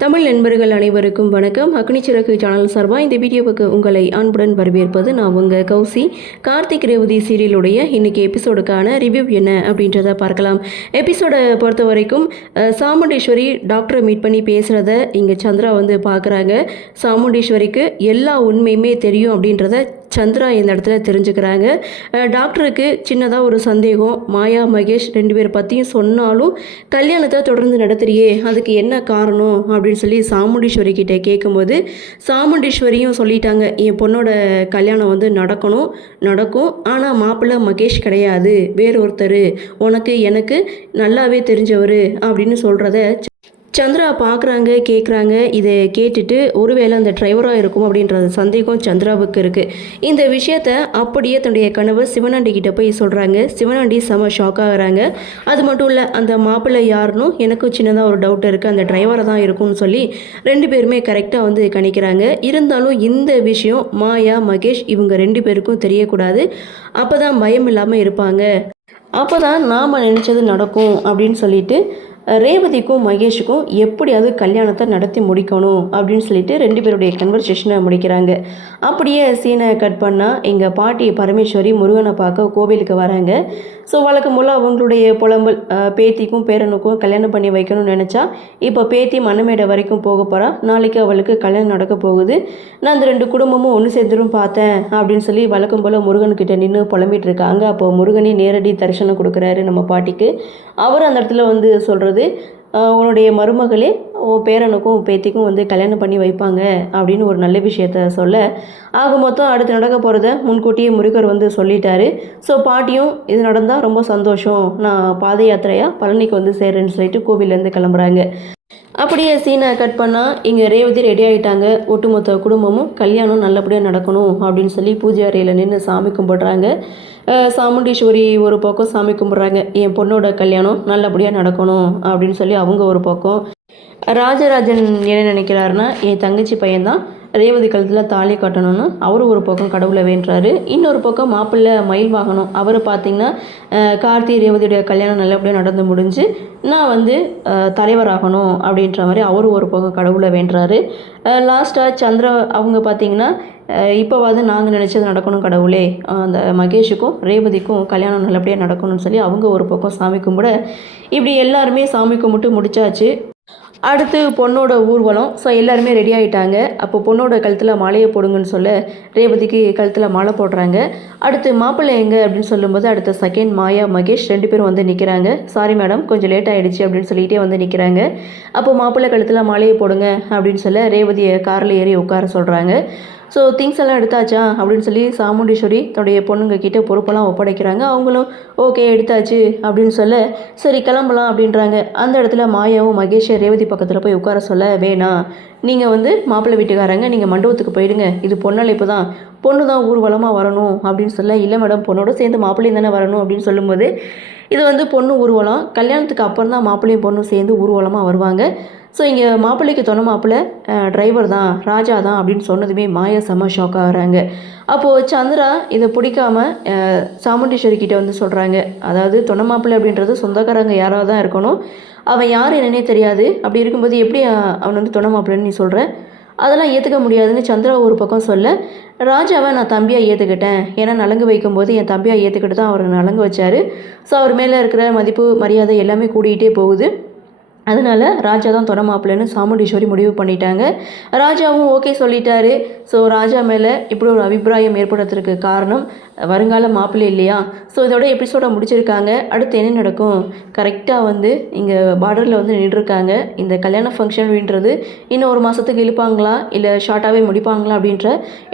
தமிழ் நண்பர்கள் அனைவருக்கும் வணக்கம். அக்னிச்சிறகு சேனல் சார்பாக இந்த வீடியோவுக்கு உங்களை அன்புடன் வரவேற்பது நான் உங்கள் கௌசி. கார்த்திக் ரேவதி சீரியலுடைய இன்றைக்கி எபிசோடுக்கான ரிவ்யூ என்ன அப்படின்றத பார்க்கலாம். எபிசோடை பொறுத்த வரைக்கும் சாமுண்டீஸ்வரி டாக்டரை மீட் பண்ணி பேசுகிறத இங்கே சந்திரா வந்து பார்க்குறாங்க. சாமுண்டீஸ்வரிக்கு எல்லா உண்மையுமே தெரியும் அப்படின்றத சந்திரா இந்த இடத்துல தெரிஞ்சுக்கிறாங்க. டாக்டருக்கு சின்னதாக ஒரு சந்தேகம். மாயா மகேஷ் 2 பேர் பற்றியும் சொன்னாலும் கல்யாணத்தை தொடர்ந்து நடத்துறியே, அதுக்கு என்ன காரணம் அப்படின்னு சொல்லி சாமுண்டீஸ்வரி கிட்டே கேட்கும்போது சாமுண்டீஸ்வரியும் சொல்லிட்டாங்க, என் பொண்ணோட கல்யாணம் வந்து நடக்கும், ஆனால் மாப்பிள்ளை மகேஷ் கிடையாது, வேறொருத்தர், உனக்கு எனக்கு நல்லாவே தெரிஞ்சவர் அப்படின்னு சொல்கிறத சந்திரா பார்க்குறாங்க, கேட்குறாங்க. இதை கேட்டுட்டு ஒருவேளை அந்த டிரைவராக இருக்கும் அப்படின்ற சந்தேகம் சந்திராவுக்கு இருக்குது. இந்த விஷயத்த அப்படியே தன்னுடைய கணவர் சிவனாண்டி கிட்ட போய் சொல்கிறாங்க. சிவனாண்டி செம ஷாக் ஆகுறாங்க. அது மட்டும் இல்லை, அந்த மாப்பிள்ளை யாருன்னு எனக்கும் சின்னதாக ஒரு டவுட் இருக்குது, அந்த டிரைவராக தான் இருக்கும்னு சொல்லி 2 பேருமே கரெக்டாக வந்து கணிக்கிறாங்க. இருந்தாலும் இந்த விஷயம் மாயா மகேஷ் இவங்க 2 பேருக்கும் தெரியக்கூடாது. அப்போ தான் பயம் இல்லாமல் இருப்பாங்க, அப்போ தான் நாம் நினச்சது நடக்கும் அப்படின்னு சொல்லிட்டு ரேவதிக்கும் மகேஷுக்கும் எப்படியாவது கல்யாணத்தை நடத்தி முடிக்கணும் அப்படின்னு சொல்லிட்டு 2 பேருடைய கன்வர்சேஷனை முடிக்கிறாங்க. அப்படியே சீனை கட் பண்ணால் எங்கள் பாட்டி பரமேஸ்வரி முருகனை பார்க்க கோவிலுக்கு வராங்க. ஸோ வழக்கம் போல் அவங்களுடைய புலம்பல், பேத்திக்கும் பேரனுக்கும் கல்யாணம் பண்ணி வைக்கணும்னு நினச்சா இப்போ பேத்தி மண்ணமேடை வரைக்கும் போக போகிறா, நாளைக்கு அவளுக்கு கல்யாணம் நடக்க போகுது, நான் அந்த 2 குடும்பமும் ஒன்று சேர்ந்துடும் பார்த்தேன் அப்படின்னு சொல்லி வழக்கம் போல் முருகன்கிட்ட நின்று புலம்பிகிட்டு இருக்காங்க. அப்போ முருகனே நேரடி தரிசனம் கொடுக்குறாரு நம்ம பாட்டிக்கு. அவர் அந்த இடத்துல வந்து சொல்கிறது, உன்னுடைய மருமகளே உன் பேரனுக்கும் பேத்திக்கும் வந்து கல்யாணம் பண்ணி வைப்பாங்க அப்படின்னு ஒரு நல்ல விஷயத்த சொல்ல, ஆக மொத்தம் அடுத்து நடக்க போகிறத முன்கூட்டியே முருகர் வந்து சொல்லிட்டாரு. ஸோ பாட்டியும் இது நடந்தால் ரொம்ப சந்தோஷம், நான் பாத யாத்திரையாக பழனிக்கு வந்து சேர்றேன்னு சொல்லிட்டு கோவிலேருந்து கிளம்புறாங்க. அப்படியே சீனை கட் பண்ணால் இங்கே ரேவதி ரெடி ஆகிட்டாங்க. ஒட்டுமொத்த குடும்பமும் கல்யாணம் நல்லபடியாக நடக்கணும் அப்படின்னு சொல்லி பூஜை அறையில் நின்று சாமி கும்பிடுறாங்க. சாமுண்டீஸ்வரி ஒரு பக்கம் சாமி கும்பிட்றாங்க, என் பொண்ணோட கல்யாணம் நல்லபடியாக நடக்கணும் அப்படின்னு சொல்லி அவங்க ஒரு பக்கம். ராஜராஜன் என்ன நினைக்கிறாருன்னா, என் தங்கச்சி பையன்தான் ரேவதி கழுத்தில் தாலி கட்டணும்னு அவர் ஒரு பக்கம் கடவுளை வேண்டுறாரு. இன்னொரு பக்கம் மாப்பிள்ளை மயில் வாகனம், அவர் பார்த்திங்கன்னா கார்த்தி ரேவதியுடைய கல்யாணம் நல்லபடியாக நடந்து முடிஞ்சு நான் வந்து தலைவராகணும் அப்படின்ற மாதிரி அவர் ஒரு பக்கம் கடவுளை வேண்டுறாரு. லாஸ்ட்டாக சந்திரா அவங்க பார்த்திங்கன்னா, இப்போவாது நாங்கள் நினச்சது நடக்கணும் கடவுளே, அந்த மகேஷுக்கும் ரேவதிக்கும் கல்யாணம் நல்லபடியாக நடக்கணும்னு சொல்லி அவங்க ஒரு பக்கம் சாமி கும்பிட, இப்படி எல்லாருமே சாமி கும்பிட்டு முடிச்சாச்சு. அடுத்து பொண்ணோட ஊர்வலம். ஸோ எல்லாருமே ரெடி ஆகிட்டாங்க. அப்போ பொண்ணோட கழுத்தில் மாலையை போடுங்கன்னு சொல்ல ரேவதிக்கு கழுத்தில் மாலை போடுறாங்க. அடுத்து மாப்பிள்ளை எங்கே அப்படின்னு சொல்லும்போது அடுத்த செகண்ட் மாயா மகேஷ் 2 பேரும் வந்து நிற்கிறாங்க. சாரி மேடம், கொஞ்சம் லேட் ஆகிடுச்சு அப்படின்னு சொல்லிகிட்டே வந்து நிற்கிறாங்க. அப்போ மாப்பிள்ளை கழுத்தில் மாலையை போடுங்க அப்படின்னு சொல்ல ரேவதியை காரில் ஏறி உட்கார சொல்கிறாங்க. ஸோ திங்ஸ் எல்லாம் எடுத்தாச்சா அப்படின்னு சொல்லி சாமுண்டீஸ்வரி தன்னுடைய பொண்ணுங்க கிட்டே பொறுப்பெல்லாம் ஒப்படைக்கிறாங்க. அவங்களும் ஓகே எடுத்தாச்சு அப்படின்னு சொல்ல சரி கிளம்பலாம் அப்படின்றாங்க. அந்த இடத்துல மாயாவும் மகேஷை ரேவதி பக்கத்தில் போய் உட்கார சொல்ல, வேணாம், நீங்கள் வந்து மாப்பிள்ளை வீட்டுக்காரங்க, நீங்கள் மண்டபத்துக்கு போயிடுங்க, இது பொண்ணழைப்பு தான், பொண்ணு தான் ஊர்வலமாக வரணும் அப்படின்னு சொல்ல, இல்லை மேடம், பொண்ணோட சேர்ந்து மாப்பிள்ளையும் தானே வரணும் அப்படின்னு சொல்லும்போது இது வந்து பொண்ணு ஊர்வலம், கல்யாணத்துக்கு அப்புறம் தான் மாப்பிள்ளையும் பொண்ணும் சேர்ந்து ஊர்வலமாக வருவாங்க. ஸோ இங்கே மாப்பிள்ளைக்கு துணை மாப்பிள்ளை டிரைவர் தான், ராஜா தான் அப்படின்னு சொன்னதுமே மாயா செம்ம ஷாக் ஆகிறாங்க. அப்போது சந்திரா இதை பிடிக்காமல் சாமுண்டீஸ்வரி கிட்டே வந்து சொல்கிறாங்க, அதாவது துணை மாப்பிள்ளை அப்படின்றது சொந்தக்காரங்க யாராவது தான் இருக்கணும், அவன் யார் என்னன்னே தெரியாது, அப்படி இருக்கும்போது எப்படி அவன் வந்து துணை மாப்பிள்ளைன்னு நீ சொல்கிற, அதெல்லாம் ஏற்றுக்க முடியாதுன்னு சந்திரா ஒரு பக்கம் சொல்ல, ராஜாவை நான் தம்பியாக ஏற்றுக்கிட்டேன், ஏன்னா நலங்கு வைக்கும்போது என் தம்பியாக ஏற்றுக்கிட்டு தான் அவர் நலங்கு வச்சார். ஸோ அவர் மேலே இருக்கிற மதிப்பு மரியாதை எல்லாமே கூடிகிட்டே போகுது, அதனால் ராஜா தான் துணை மாப்பிள்ளைன்னு சாமுண்டீஸ்வரி முடிவு பண்ணிட்டாங்க. ராஜாவும் ஓகே சொல்லிட்டாரு. ஸோ ராஜா மேலே இப்படி ஒரு அபிப்பிராயம் ஏற்படுறதுக்கு காரணம் வருங்கால மாப்பிள்ளை இல்லையா. ஸோ இதோட எபிசோடை முடிச்சிருக்காங்க. அடுத்து என்ன நடக்கும், கரெக்டாக வந்து இங்கே பார்டரில் வந்து நின்றுருக்காங்க. இந்த கல்யாண ஃபங்க்ஷன் அப்படின்றது இன்னும் 1 மாதத்துக்கு இழுப்பாங்களா இல்லை ஷார்ட்டாகவே முடிப்பாங்களா அப்படின்ற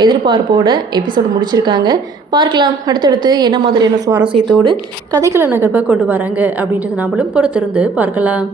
எதிர்பார்ப்போட எபிசோடு முடிச்சிருக்காங்க. பார்க்கலாம் அடுத்தடுத்து என்ன மாதிரியான சுவாரஸ்யத்தோடு கதைகளை நகர்வாக கொண்டு வராங்க அப்படின்றது நாமளும் பொறுத்திருந்து பார்க்கலாம்.